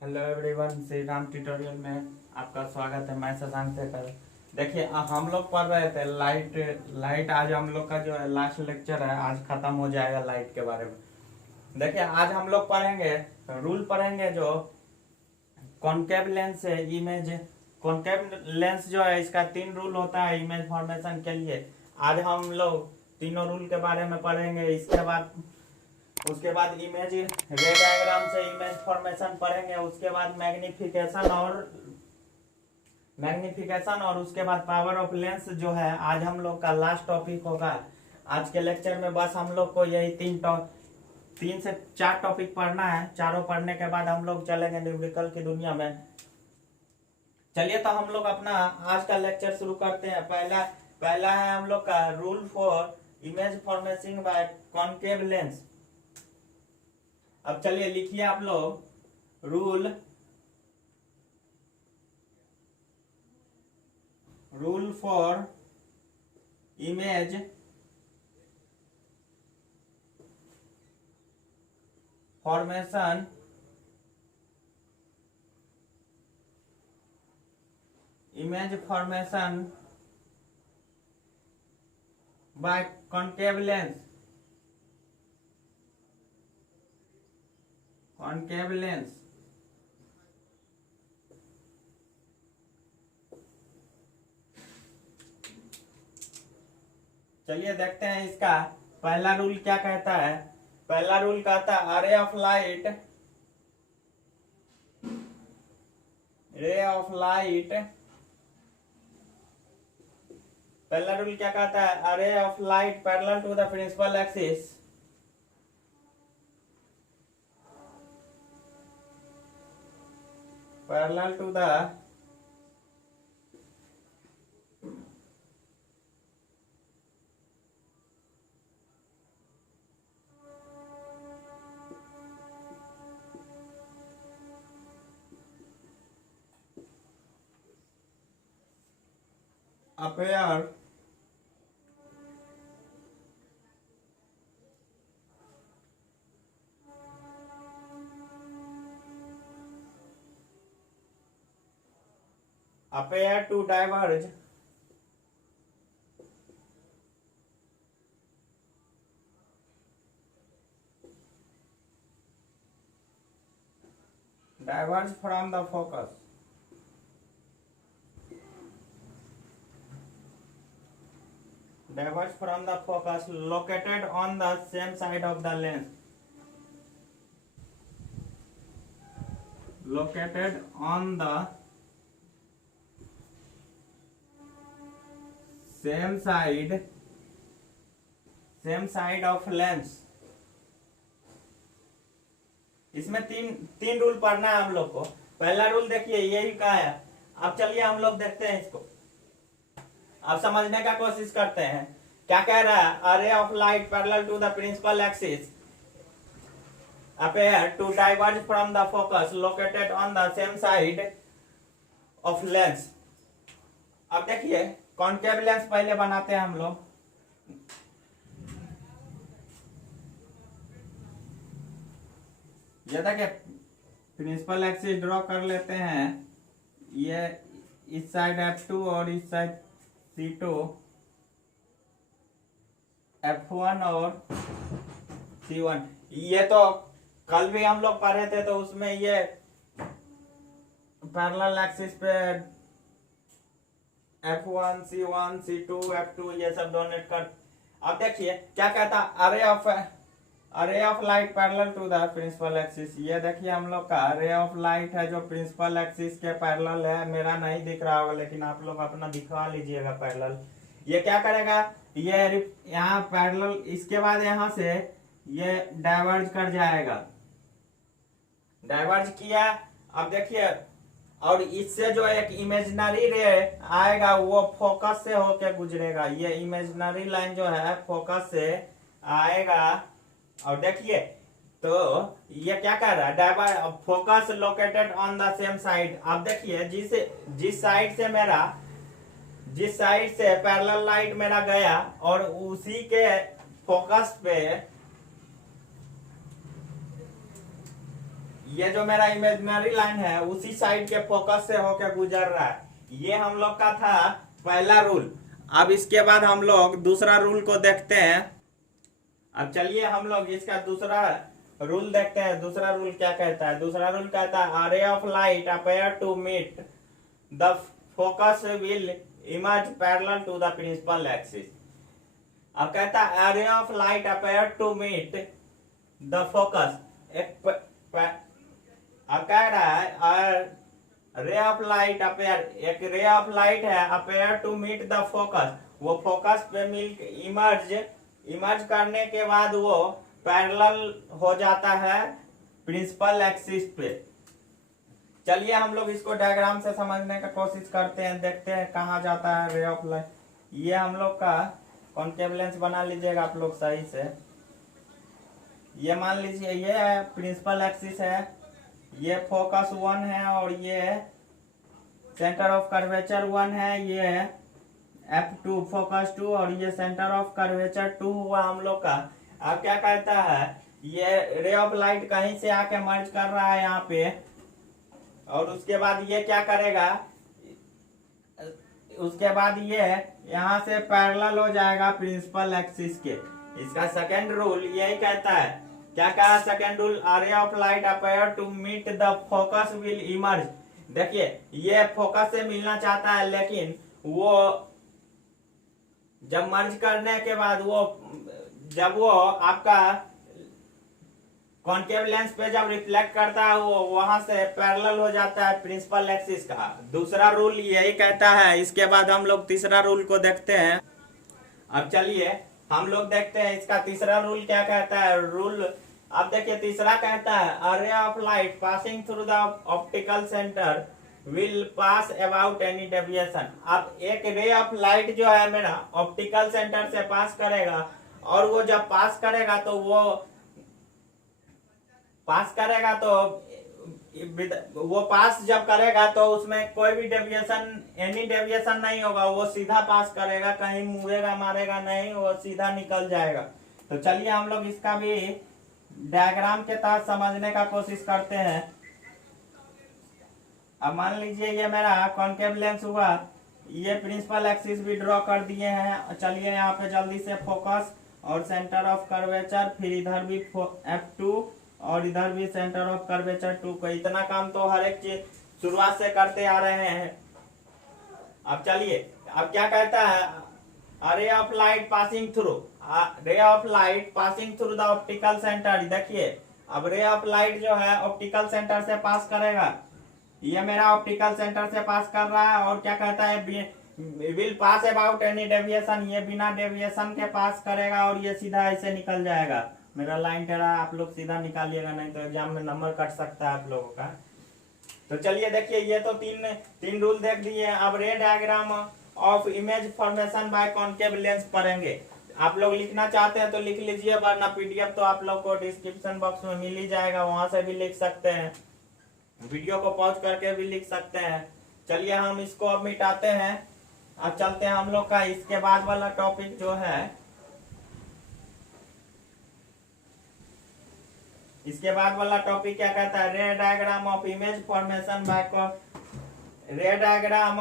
Hello everyone, Shri Ram tutorial में आपका स्वागत है। मैं शशांक शेखर। देखिए, हम लोग पढ़ रहे थे लाइट। आज हम लोग का जो है लास्ट लेक्चर है, आज खत्म हो जाएगा लाइट के बारे में। देखिए, आज हम लोग पढ़ेंगे, रूल पढ़ेंगे जो कॉनकेव लेंस है इमेज। कॉनकेव लेंस जो है, इसका 3 रूल होता है इमेज फॉर्मेशन के लिए। आज हम लोग तीनों रूल के बारे में पढ़ेंगे। उसके बाद इमेज रे डायग्राम से इमेज फॉर्मेशन पढ़ेंगे। उसके बाद मैग्निफिकेशन और उसके बाद पावर ऑफ लेंस जो है आज हम लोग का लास्ट टॉपिक होगा। आज के लेक्चर में बस हम लोग को यही 3 से 4 टॉपिक पढ़ना है। चारों पढ़ने के बाद हम लोग चलेंगे न्यूमेरिकल की दुनिया में। चलिए, तो हम लोग अपना आज का लेक्चर शुरू करते हैं। पहला है हम लोग का rule for image formation by concave lens. अब चलिए लिखिए आप लोग, rule for image formation by concave lens. चलिए देखते हैं इसका पहला रूल क्या कहता है। पहला रूल कहता है अरे ऑफ लाइट। पहला रूल क्या कहता है, a ray of light parallel to the principal axis parallel to the appear to diverge from the focus. Diverge from the focus located on the same side of the lens. Located on the same side of lens. इसमें तीन rule पढ़ना है हम लोग को। पहला rule देखिए यही का है। अब चलिए हम लोग देखते हैं इसको, अब समझने का कोशिश करते हैं। क्या कह रहा है, a ray of light parallel to the principal axis appear to diverge from the focus located on the same side of lens. अब देखिए कॉनकेव लेंस पहले बनाते हैं हम लोग। ये देखिए प्रिंसिपल एक्सिस ड्रॉ कर लेते हैं। ये इस साइड F2 और इस साइड C2, F1 और C1। ये तो कल भी हम लोग पढ़े थे, तो उसमें ये पैरेलल एक्सिस पे F1 C1 C2 F2 ये सब डोनेट कर। अब देखिए क्या कहता, a ray of light parallel to the principal axis. ये देखिए हम लोग का अरे ऑफ लाइट है जो प्रिंसिपल एक्सिस के पैरेलल है। मेरा नहीं दिख रहा होगा, लेकिन आप लोग अपना दिखवा लीजिएगा पैरेलल। ये क्या करेगा, ये यहाँ पैरेलल, इसके बाद यहाँ से ये डाइवर्ज कर जाएगा। डाइवर्ज किया। अब देखिए, और इससे जो एक इमेजिनरी रे आएगा वो फोकस से होके गुजरेगा। ये इमेजिनरी लाइन जो है फोकस से आएगा। और देखिए तो ये क्या कर रहा है, diverge focus located on the same side. अब देखिए जिस साइड से पैरेलल लाइट मेरा गया और उसी के फोकस पे ये जो मेरा इमेजिनरी लाइन है उसी साइड के फोकस से होकर गुजर रहा है। ये हम लोग का था पहला रूल। अब इसके बाद हम लोग दूसरा रूल को देखते हैं। अब चलिए हम लोग इसका दूसरा रूल देखते हैं। दूसरा रूल क्या कहता है? दूसरा रूल कहता है ray of light appear to meet the focus will emerge parallel to the principal axis. अब कहता है ray of light appear to meet the focus. अब कह रहा है रे ऑफ लाइट अपेयर, एक रे ऑफ लाइट है appear to meet the focus, वो फोकस पे मिल इमर्ज करने के बाद वो पैरेलल हो जाता है प्रिंसिपल एक्सिस पे। चलिए हम लोग इसको डायग्राम से समझने का कोशिश करते हैं, देखते हैं कहाँ जाता है रे ऑफ लाइट। ये हम लोग का कॉन्केव लेंस बना लीजिएगा आप लोग सही से। ये मान लीजिए ये है प्रिंसिपल एक्सिस है, ये फोकस 1 है और ये सेंटर ऑफ कर्वेचर 1 है, ये F2 फोकस 2 और ये सेंटर ऑफ कर्वेचर 2 हुआ हम लोग का। अब क्या कहता है ये रे ऑफ लाइट कहीं से आके मर्ज कर रहा है यहाँ पे, और उसके बाद ये क्या करेगा, उसके बाद ये यहाँ से पैरेलल हो जाएगा प्रिंसिपल एक्सिस के। इसका सेकंड रूल यही कहता है। क्या कहा second rule? Ray of light appear to meet the focus will emerge. देखिए ये फोकस से मिलना चाहता है, लेकिन वो जब मर्ज करने के बाद जब वो आपका कॉन्केव लेंस पे जब रिफ्लेक्ट करता है वो वहां से पैरेलल हो जाता है प्रिंसिपल एक्सिस का। दूसरा रूल यही कहता है। इसके बाद हम लोग तीसरा रूल को देखते हैं। अब चलिए हम लोग देखते हैं इसका तीसरा रूल क्या कहता है। रूल अब देखिए तीसरा कहता है ray of light passing through the optical centre will pass about any deviation. अब एक रे ऑफ लाइट जो है मेरा ऑप्टिकल सेंटर से पास करेगा, और वो जब पास करेगा तो वो पास जब करेगा तो उसमें कोई भी एनी डेविएशन नहीं होगा, वो सीधा पास करेगा, कहीं मुड़ेगा मारेगा नहीं, वो सीधा निकल जाएगा। तो चलिए हम लोग इसका भी डायग्राम के तहत समझने का कोशिश करते हैं। अब मान लीजिए ये मेरा कॉन्केव लेंस हुआ, ये प्रिंसिपल एक्सिस भी ड्रॉ कर दिए हैं। चलिए यहाँ पे जल्दी से फोकस और सेंटर ऑफ कर्वेचर, फिर इधर भी F2 और इधर भी सेंटर ऑफ कर्वेचर 2 को। इतना काम तो हर एक चीज शुरुआत से करते आ रहे हैं। अब चलिए अब क्या कहता है ray of light passing through the optical centre. देखिए अब रे ऑफ लाइट जो है ऑप्टिकल सेंटर से पास करेगा। ये मेरा ऑप्टिकल सेंटर से पास कर रहा है, और क्या कहता है will pass about any deviation, ये बिना डेविएशन के पास करेगा और ये सीधा ऐसे निकल जाएगा। मेरा लाइन टेढ़ा आप लोग सीधा निकालिएगा, नहीं तो एग्जाम में नंबर कट सकता है आप लोगों का। तो चलिए देखिए ये तो तीन रूल देख दिए। अब रे diagram of image formation by concave lens पढ़ेंगे। आप लोग लिखना चाहते हैं तो लिख लीजिए, वरना पीडीएफ तो आप लोग को डिस्क्रिप्शन बॉक्स में मिल ही जाएगा, वहां से भी लिख सकते हैं, वीडियो को पॉज करके भी लिख सकते हैं। चलिए हम इसको अब मिटाते हैं। अब चलते हैं हम लोग का इसके बाद वाला टॉपिक जो है। इसके बाद वाला टॉपिक क्या कहता है? रे diagram of image formation by रे diagram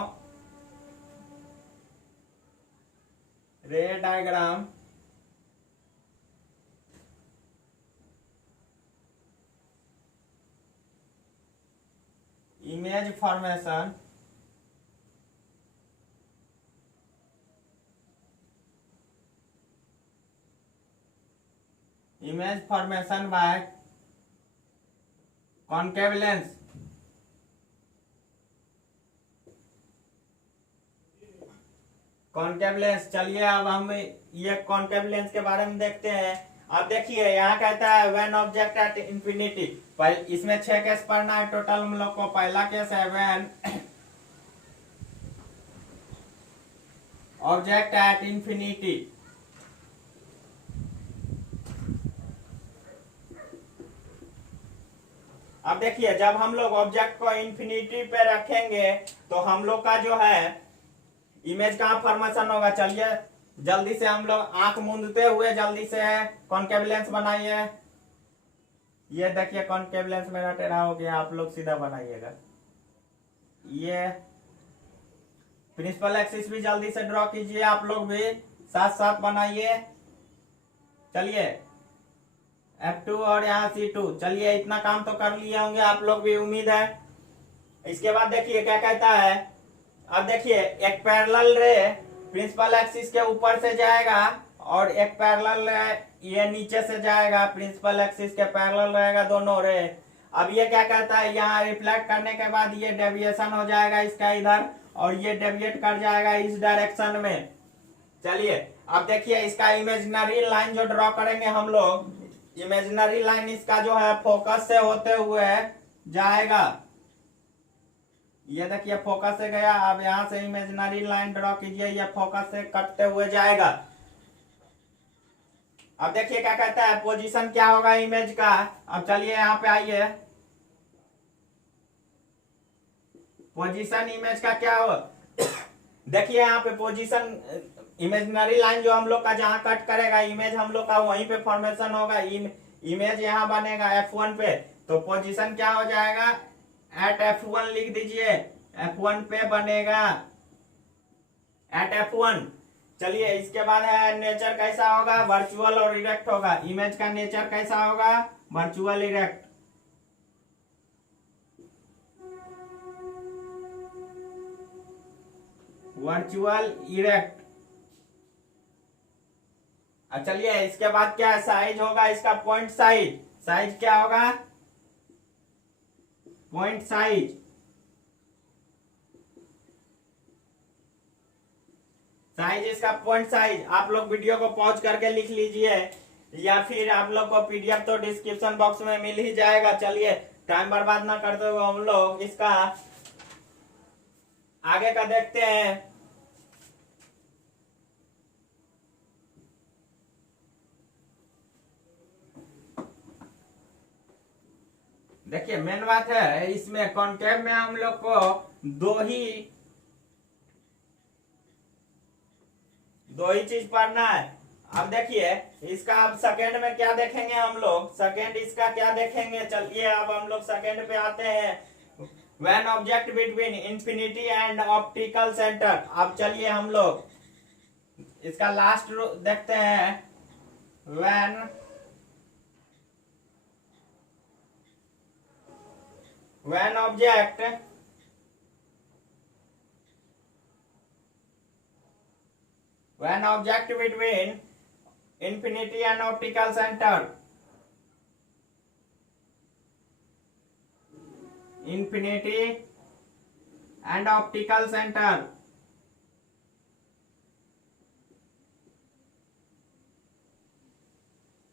image formation by concave lens. चलिए अब हम ये कॉन्केव लेंस के बारे में देखते हैं। अब देखिए यहाँ कहता है व्हेन ऑब्जेक्ट एट इंफिनिटी। इसमें 6 केस पढ़ना है टोटल हम लोग को। पहला केस है व्हेन ऑब्जेक्ट एट इंफिनिटी। अब देखिए जब हम लोग ऑब्जेक्ट को इंफिनिटी पे रखेंगे तो हम लोग का जो है इमेज का फॉर्मेशन होगा। चलिए जल्दी से हम लोग आंख मूंदते हुए जल्दी से कॉन्केव लेंस बनाइए। ये देखिए कॉनकेव लेंस मेरा टेढ़ा हो गया, आप लोग सीधा बनाइएगा। ये प्रिंसिपल एक्सिस भी जल्दी से ड्रॉ कीजिए, आप लोग भी साथ साथ बनाइए। चलिए F2 और यहाँ C2, चलिए इतना काम तो कर लिए होंगे आप लोग भी, उम्मीद है। इसके बाद देखिए क्या कहता है। अब देखिए एक पैरेलल रे प्रिंसिपल एक्सिस के ऊपर से जाएगा और एक पैरेलल रे ये नीचे से जाएगा, प्रिंसिपल एक्सिस के पैरेलल रहेगा दोनों रे। अब ये क्या कहता है, यहाँ रिफ्लेक्ट करने के बाद ये डेविएशन हो जाएगा इसका इधर, और ये डेविएट कर जाएगा इस डायरेक्शन में। चलिए अब देखिए इसका इमेजिनरी लाइन जो ड्रॉ करेंगे हम लोग, इमेजिनरी लाइन इसका जो है फोकस से होते हुए जाएगा। ये देखिए फोकस से गया, अब यहां से इमेजिनरी लाइन ड्रॉ कीजिए, ये फोकस से कटते हुए जाएगा। अब देखिए क्या कहता है, पोजीशन क्या होगा इमेज का। अब चलिए यहाँ पे आइए, पोजीशन इमेज का क्या हो। देखिए यहाँ पे पोजीशन इमेजिनरी लाइन जो हम लोग का जहां कट करेगा इमेज हम लोग का, वहीं पे फॉर्मेशन होगा। इमेज यहाँ बनेगा F1 पे, तो पोजीशन क्या हो जाएगा, एट F1 लिख दीजिए, F1 पे बनेगा एट F1। चलिए इसके बाद है नेचर कैसा होगा, वर्चुअल और इरेक्ट होगा। इमेज का नेचर कैसा होगा, वर्चुअल इरेक्ट। Virtual erect. चलिए इसके बाद क्या है, साइज होगा इसका पॉइंट साइज। साइज क्या होगा, पॉइंट साइज। साइज इसका पॉइंट साइज। आप लोग वीडियो को पॉज करके लिख लीजिए, या फिर आप लोग को पीडीएफ तो डिस्क्रिप्शन बॉक्स में मिल ही जाएगा। चलिए टाइम बर्बाद ना करते हुए हम लोग इसका आगे का देखते हैं। देखिए मेन बात है इसमें कॉनकेव में हम लोग को दो ही चीज पढ़ना है। अब देखिए इसका अब सेकेंड में क्या देखेंगे हम लोग, सेकेंड इसका क्या देखेंगे। चलिए अब हम लोग सेकेंड पे आते हैं, when object between infinity and optical centre. अब चलिए हम लोग इसका लास्ट देखते हैं, when object between infinity and optical center, infinity and optical center,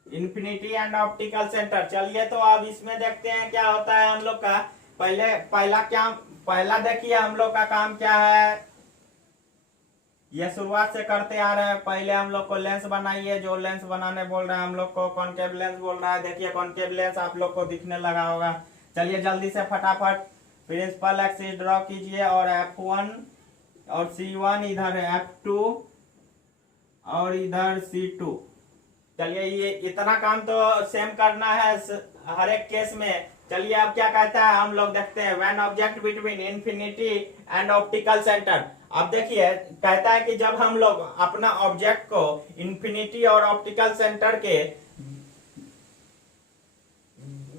infinity and optical centre. चलिए तो अब इसमें देखते हैं क्या होता है हम लोग का। पहला देखिए हम लोग का काम क्या है, ये शुरुआत से करते आ रहे हैं। पहले हम लोग को लेंस बनाइए, जो लेंस बनाने बोल रहे हैं हम लोग को कॉनकेव लेंस बोल रहा है। देखिए कॉनकेव लेंस आप लोग को दिखने लगा होगा। चलिए जल्दी से फटाफट प्रिंसिपल एक्सिस ड्रॉ कीजिए, और F1 और C1 इधर है, F2 और इधर C2। चलिए ये इतना काम तो सेम करना है हर एक केस में। चलिए अब क्या कहता है हम लोग देखते हैं, when object between infinity and optical centre. अब देखिए कहता है कि जब हम लोग अपना ऑब्जेक्ट को इंफिनिटी और ऑप्टिकल सेंटर के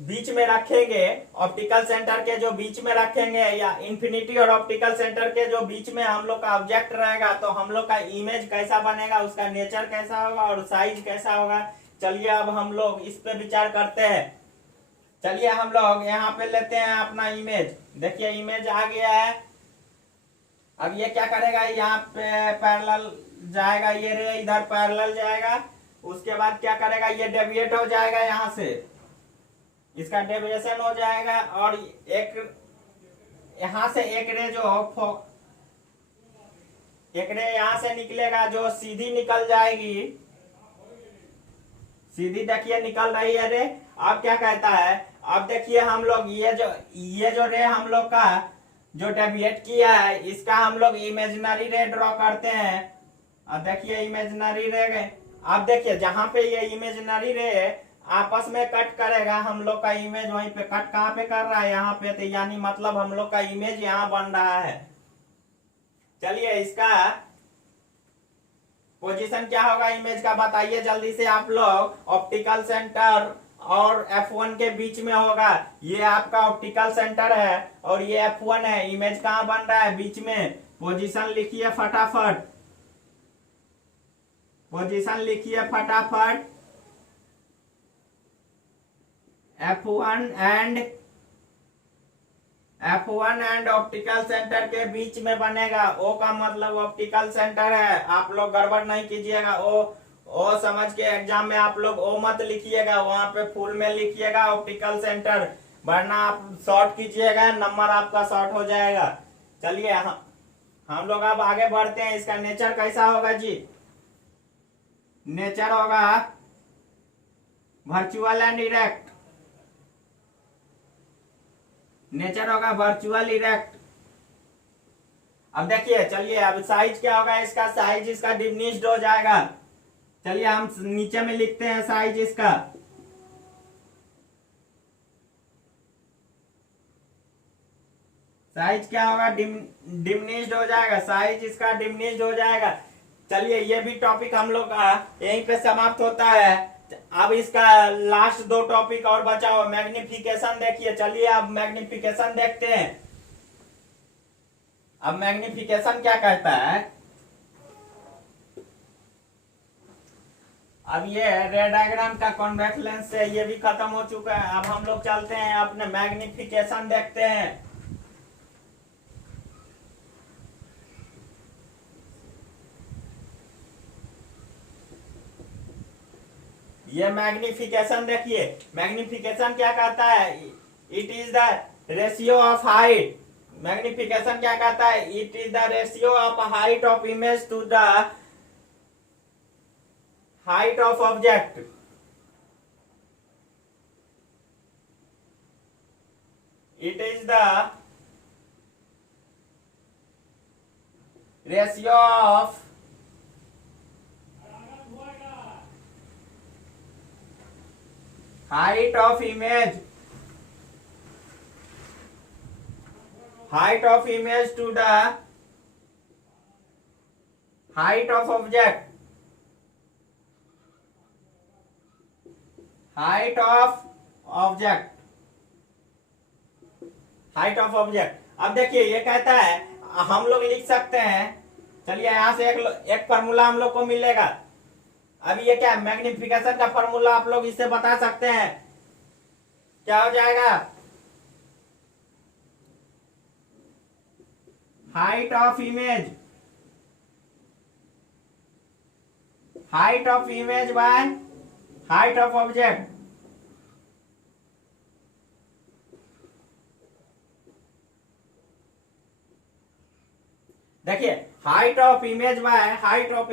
बीच में रखेंगे, ऑप्टिकल सेंटर के जो बीच में रखेंगे, या इंफिनिटी और ऑप्टिकल सेंटर के जो बीच में हम लोग का ऑब्जेक्ट रहेगा, तो हम लोग का इमेज कैसा बनेगा, उसका नेचर कैसा होगा और साइज कैसा होगा। चलिए अब हम लोग इस पे विचार करते हैं। चलिए हम लोग यहाँ पे लेते हैं अपना इमेज। देखिए इमेज आ गया है। अब ये क्या करेगा, यहाँ पे पैरेलल जाएगा, ये रे इधर पैरेलल जाएगा। उसके बाद क्या करेगा, ये डेविएट हो जाएगा, यहाँ से इसका डेविएशन हो जाएगा, और एक यहां से एक रे यहां से निकलेगा, जो सीधी निकल जाएगी। सीधी देखिए निकल रही है रे। अब क्या कहता है, अब देखिए हम लोग ये जो रे हम लोग का जो डेविएट किया है, इसका हम लोग इमेजिनरी रे ड्रॉ करते हैं। अब देखिए इमेजिनरी रे, अब देखिए जहां पे ये इमेजिनरी रे आपस में कट करेगा, हम लोग का इमेज वहीं पे कट कहाँ पे कर रहा है, यहाँ पे, तो यानी मतलब हम लोग का इमेज यहाँ बन रहा है। चलिए इसका पोजीशन क्या होगा इमेज का, बताइए जल्दी से आप लोग। ऑप्टिकल सेंटर और F1 के बीच में होगा। ये आपका ऑप्टिकल सेंटर है और ये F1 है। इमेज कहाँ बन रहा है, बीच में। पोजीशन लिखिए फटाफट, पोजीशन लिखिए फटाफट। F1 एंड ऑप्टिकल सेंटर के बीच में बनेगा। ओ का मतलब ऑप्टिकल सेंटर है, आप लोग गड़बड़ नहीं कीजिएगा। ओ समझ के एग्जाम में आप लोग ओ मत लिखिएगा, वहां पे फुल में लिखिएगा ऑप्टिकल सेंटर, वरना आप शॉर्ट कीजिएगा, नंबर आपका शॉर्ट हो जाएगा। चलिए हम लोग अब आगे बढ़ते हैं। इसका नेचर कैसा होगा जी, नेचर होगा वर्चुअल एंड इरेक्ट। नेचर होगा वर्चुअल इरेक्ट। अब देखिए, चलिए अब साइज क्या होगा इसका, साइज इसका डिमिनिश्ड हो जाएगा। चलिए हम नीचे में लिखते हैं साइज इसका। साइज क्या होगा, डिमिनिश्ड हो जाएगा, साइज इसका डिमिनिश्ड हो जाएगा। चलिए ये भी टॉपिक हम लोग का यहीं पे समाप्त होता है। अब इसका लास्ट दो टॉपिक और बचा हुआ, मैग्निफिकेशन देखिए। चलिए अब मैग्निफिकेशन देखते हैं। अब मैग्निफिकेशन क्या कहता है, अब ये रे डायग्राम का कॉन्वेक्स लेंस से ये भी खत्म हो चुका है। अब हम लोग चलते हैं अपने मैग्निफिकेशन देखते हैं। ये मैग्निफिकेशन देखिए, मैग्निफिकेशन क्या कहता है, it is the ratio of height. Magnification क्या कहता है, it is the ratio of height of image to the height of object. It is the ratio of height of image, height of image to the height of object, height of object, height of object। अब देखिए ये कहता है, हम लोग लिख सकते हैं। चलिए यहां से एक फॉर्मूला हम लोग को मिलेगा। अब ये क्या, मैग्निफिकेशन का फॉर्मूला आप लोग इससे बता सकते हैं, क्या हो जाएगा, height of image, height of image by height of object. देखिए height of image by height of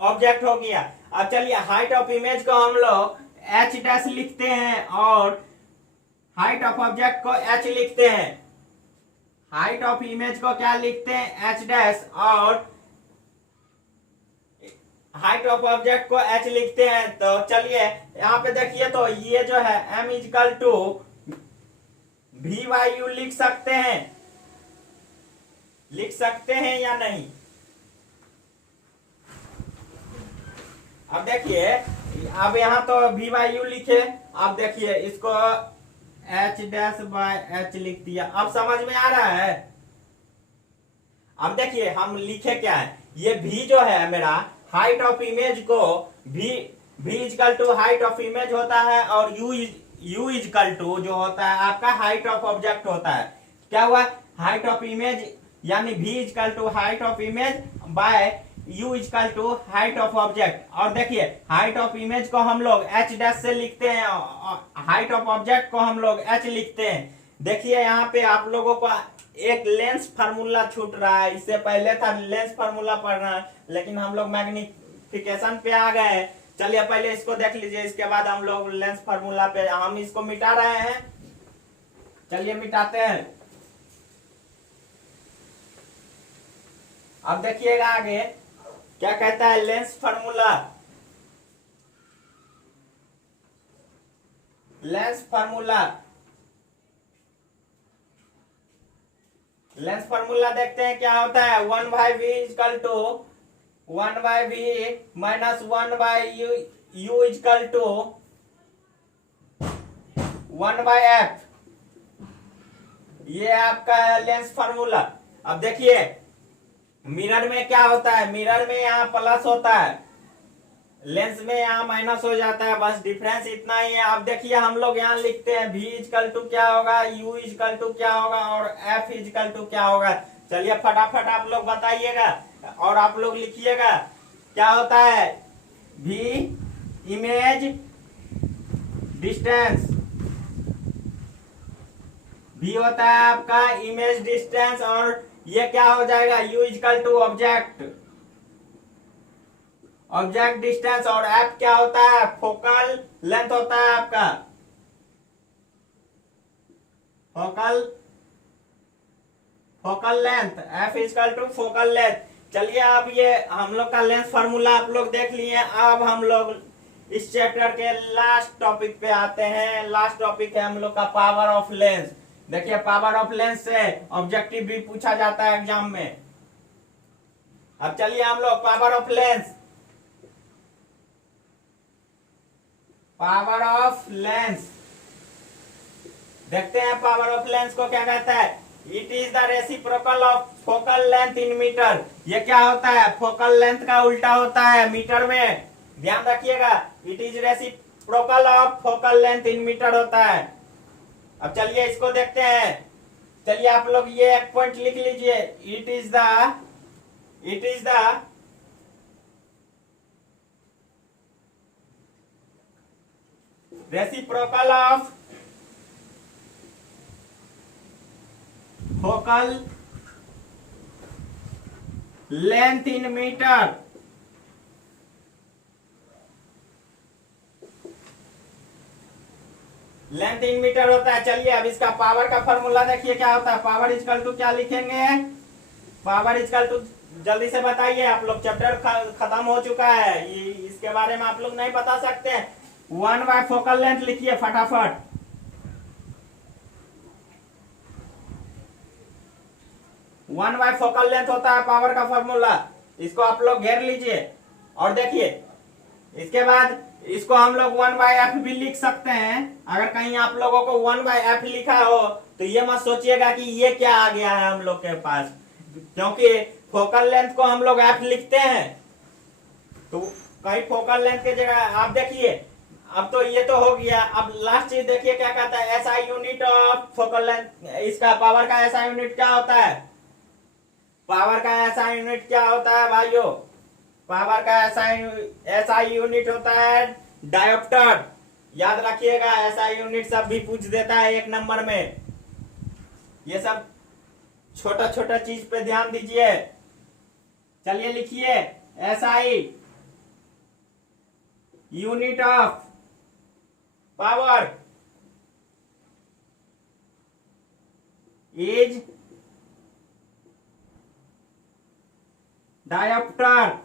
object हो गया। अब चलिए हाइट ऑफ इमेज को हम लोग h डैश लिखते हैं और हाइट ऑफ ऑब्जेक्ट को h लिखते हैं। हाइट ऑफ इमेज को क्या लिखते हैं, h डैश, और हाइट ऑफ ऑब्जेक्ट को h लिखते हैं। तो चलिए यहाँ पे देखिए, तो ये जो है m equal to V by U लिख सकते हैं, लिख सकते हैं या नहीं। अब देखिए, अब यहाँ तो v बाई यू लिखे, अब देखिए इसको h डैश बाय h लिख दिया। अब समझ में आ रहा है। अब देखिए हम लिखे क्या है, ये v जो है मेरा हाइट ऑफ इमेज को v equal to height of image होता है, और u इजकल टू जो होता है आपका हाइट ऑफ ऑब्जेक्ट होता है। क्या हुआ, हाइट ऑफ इमेज यानी v equal to height of image by u equal to height of object. और देखिए हाइट ऑफ इमेज को हम लोग h डैश से लिखते हैं, हाइट ऑफ ऑब्जेक्ट को हम लोग h लिखते हैं। देखिए यहाँ पे आप लोगों को एक लेंस फार्मूला छूट रहा है, इससे पहले था लेंस फार्मूला पढ़ना, लेकिन हम लोग मैग्निफिकेशन पे आ गए हैं। चलिए पहले इसको देख लीजिए, इसके बाद हम लोग लेंस फार्मूला पे, हम इसको मिटा रहे हैं। चलिए मिटाते हैं। अब देखिएगा आगे क्या कहता है lens formula. Lens formula, lens formula देखते हैं क्या होता है। 1/v equal to 1/v minus 1/u, u equal to 1/f। ये आपका है लेंस फार्मूला। अब देखिए मिरर में क्या होता है, मिरर में यहाँ प्लस होता है, लेंस में यहाँ माइनस हो जाता है, बस डिफरेंस इतना ही है। अब देखिए हम लोग यहाँ लिखते हैं v इजकल टू क्या होगा, u इजकल टू क्या होगा और f इजकल टू क्या होगा। चलिए फटाफट आप लोग बताइएगा और आप लोग लिखिएगा। क्या होता है, v इमेज डिस्टेंस, v होता है आपका इमेज डिस्टेंस, और ये क्या हो जाएगा, u equal to object, object distance, और f क्या होता है, फोकल लेंथ होता है आपका, focal length, f equal to focal length. चलिए अब ये हम लोग का लेंस फार्मूला आप लोग देख लिए। अब हम लोग इस चैप्टर के लास्ट टॉपिक पे आते हैं। लास्ट टॉपिक है हम लोग का पावर ऑफ लेंस। देखिए पावर ऑफ लेंस से ऑब्जेक्टिव भी पूछा जाता है एग्जाम में। अब चलिए हम लोग power of lens, power of lens देखते हैं। पावर ऑफ लेंस को क्या कहता है, it is the reciprocal of focal length in metre. ये क्या होता है, फोकल लेंथ का उल्टा होता है मीटर में, ध्यान रखिएगा। It is reciprocal of focal length in metre होता है। अब चलिए इसको देखते हैं। चलिए आप लोग ये एक पॉइंट लिख लीजिए, it is the reciprocal of focal length in metre. Length in metre होता है। चलिए अब इसका पावर का फॉर्मूला देखिए क्या होता है। पावर इजकल टू क्या लिखेंगे, पावर इजकल टू जल्दी से बताइए, आप लोग चैप्टर खत्म हो चुका है, इसके बारे में आप लोग नहीं बता सकते। 1/, फोकल लेंथ लिखिए फटाफट। 1/, फोकल लेंथ होता है पावर का फॉर्मूला। इसको आप लोग घेर लीजिए और देखिए इसके बाद इसको हम लोग 1/f भी लिख सकते हैं। अगर कहीं आप लोगों को 1/f लिखा हो तो ये मत सोचिएगा कि ये क्या आ गया है हम लोग के पास, क्योंकि फोकल लेंथ को हम लोग f लिखते हैं, तो कहीं फोकल लेंथ की जगह आप देखिए। अब तो ये तो हो गया। अब लास्ट चीज देखिए क्या कहता है, SI unit of focal length. इसका पावर का एसआई यूनिट क्या होता है, पावर का एसआई यूनिट क्या होता है भाइयों, पावर का एसआई यूनिट होता है डायोप्टर। याद रखिएगा, एसआई यूनिट सब भी पूछ देता है 1 नंबर में। ये सब छोटा छोटा चीज पे ध्यान दीजिए। चलिए लिखिए, SI unit of power is dioptre.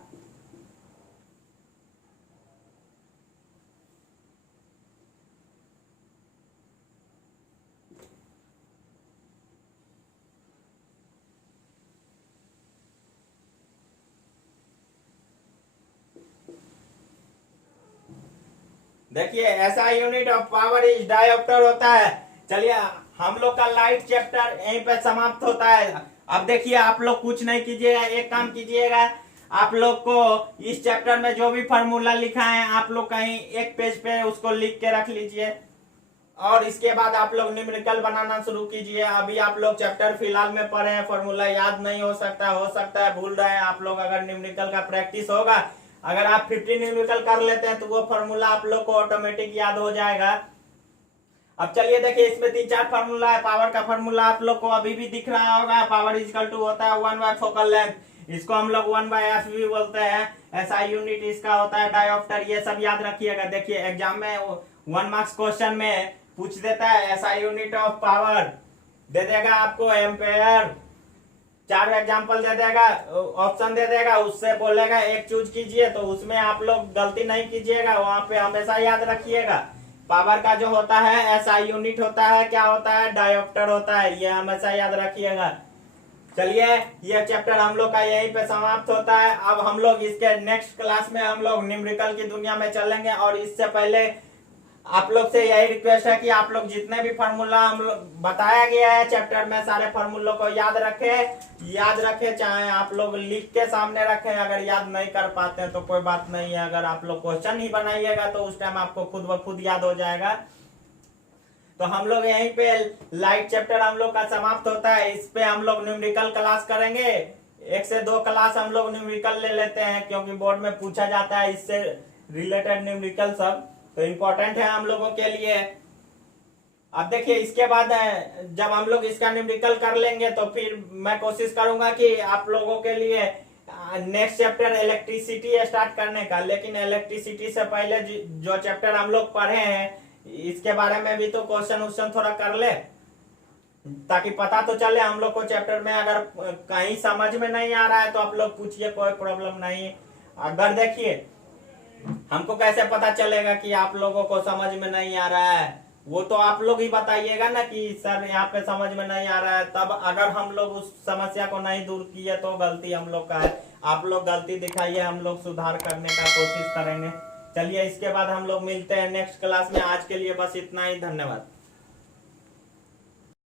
देखिए ऐसा unit of power is dioptre होता है। चलिए हम लोग का लाइट चैप्टर यहीं पे समाप्त होता है। अब देखिए आप लोग कुछ नहीं कीजिएगा, एक काम कीजिएगा, आप लोग को इस चैप्टर में जो भी फार्मूला लिखा है आप लोग कहीं एक पेज पे उसको लिख के रख लीजिए, और इसके बाद आप लोग न्यूमेरिकल बनाना शुरू कीजिए। अभी आप लोग चैप्टर फिलहाल में पढ़े हैं, फार्मूला याद नहीं हो सकता है भूल रहे हैं आप लोग। अगर न्यूमेरिकल का प्रैक्टिस होगा, अगर आप 50 न्यूमेरिकल कर लेते हैं तो वो फार्मूला आप लोग को ऑटोमेटिक याद हो जाएगा। अब चलिए देखिए इसमें 3-4 फार्मूला है। पावर का फार्मूला आप लोग को अभी भी दिख रहा होगा, पावर इजकल टू होता है 1/, फोकल लेंथ, इसको हम लोग 1/f भी बोलते हैं। एसआई यूनिट इसका होता है डायोप्टर। ये सब याद रखिएगा। देखिए एग्जाम में 1 मार्क्स क्वेश्चन में पूछ देता है एसआई यूनिट ऑफ पावर, दे देगा आपको एम्पेयर, 4 एग्जाम्पल दे देगा, ऑप्शन दे देगा, उससे बोलेगा एक चूज कीजिए, तो उसमें आप लोग गलती नहीं कीजिएगा, वहां पे हमेशा याद रखिएगा पावर का जो होता है एसआई यूनिट होता है, क्या होता है, डायोप्टर होता है, ये हमेशा याद रखिएगा। चलिए ये चैप्टर हम लोग का यहीं पे समाप्त होता है। अब हम लोग इसके नेक्स्ट क्लास में हम लोग न्यूमेरिकल की दुनिया में चलेंगे, और इससे पहले आप लोग से यही रिक्वेस्ट है कि आप लोग जितने भी फार्मूला हम लोग बताया गया है चैप्टर में, सारे फार्मूलों को याद रखें, चाहे आप लोग लिख के सामने रखें। अगर याद नहीं कर पाते हैं तो कोई बात नहीं है, अगर आप लोग क्वेश्चन ही बनाइएगा तो उस टाइम आपको खुद ब खुद याद हो जाएगा। तो हम लोग यहीं पे लाइट चैप्टर हम लोग का समाप्त होता है। इस पे हम लोग न्यूमेरिकल क्लास करेंगे, 1 से 2 क्लास हम लोग न्यूमेरिकल ले लेते हैं, क्योंकि बोर्ड में पूछा जाता है इससे रिलेटेड न्यूमेरिकल सब, तो इम्पोर्टेंट है हम लोगों के लिए। अब देखिए इसके बाद जब हम लोग इसका न्यूमेरिकल कर लेंगे तो फिर मैं कोशिश करूंगा कि आप लोगों के लिए नेक्स्ट चैप्टर इलेक्ट्रिसिटी स्टार्ट करने का। लेकिन इलेक्ट्रिसिटी से पहले जो चैप्टर हम लोग पढ़े हैं इसके बारे में भी तो क्वेश्चन थोड़ा कर ले, ताकि पता तो चले हम लोग को चैप्टर में। अगर कहीं समझ में नहीं आ रहा है तो आप लोग पूछिए, कोई प्रॉब्लम नहीं। अगर देखिए हमको कैसे पता चलेगा कि आप लोगों को समझ में नहीं आ रहा है, वो तो आप लोग ही बताइएगा ना कि सर यहाँ पे समझ में नहीं आ रहा है। तब अगर हम लोग उस समस्या को नहीं दूर किए तो गलती हम लोग का है। आप लोग गलती दिखाइए, हम लोग सुधार करने का कोशिश करेंगे। चलिए इसके बाद हम लोग मिलते हैं नेक्स्ट क्लास में। आज के लिए बस इतना ही, धन्यवाद।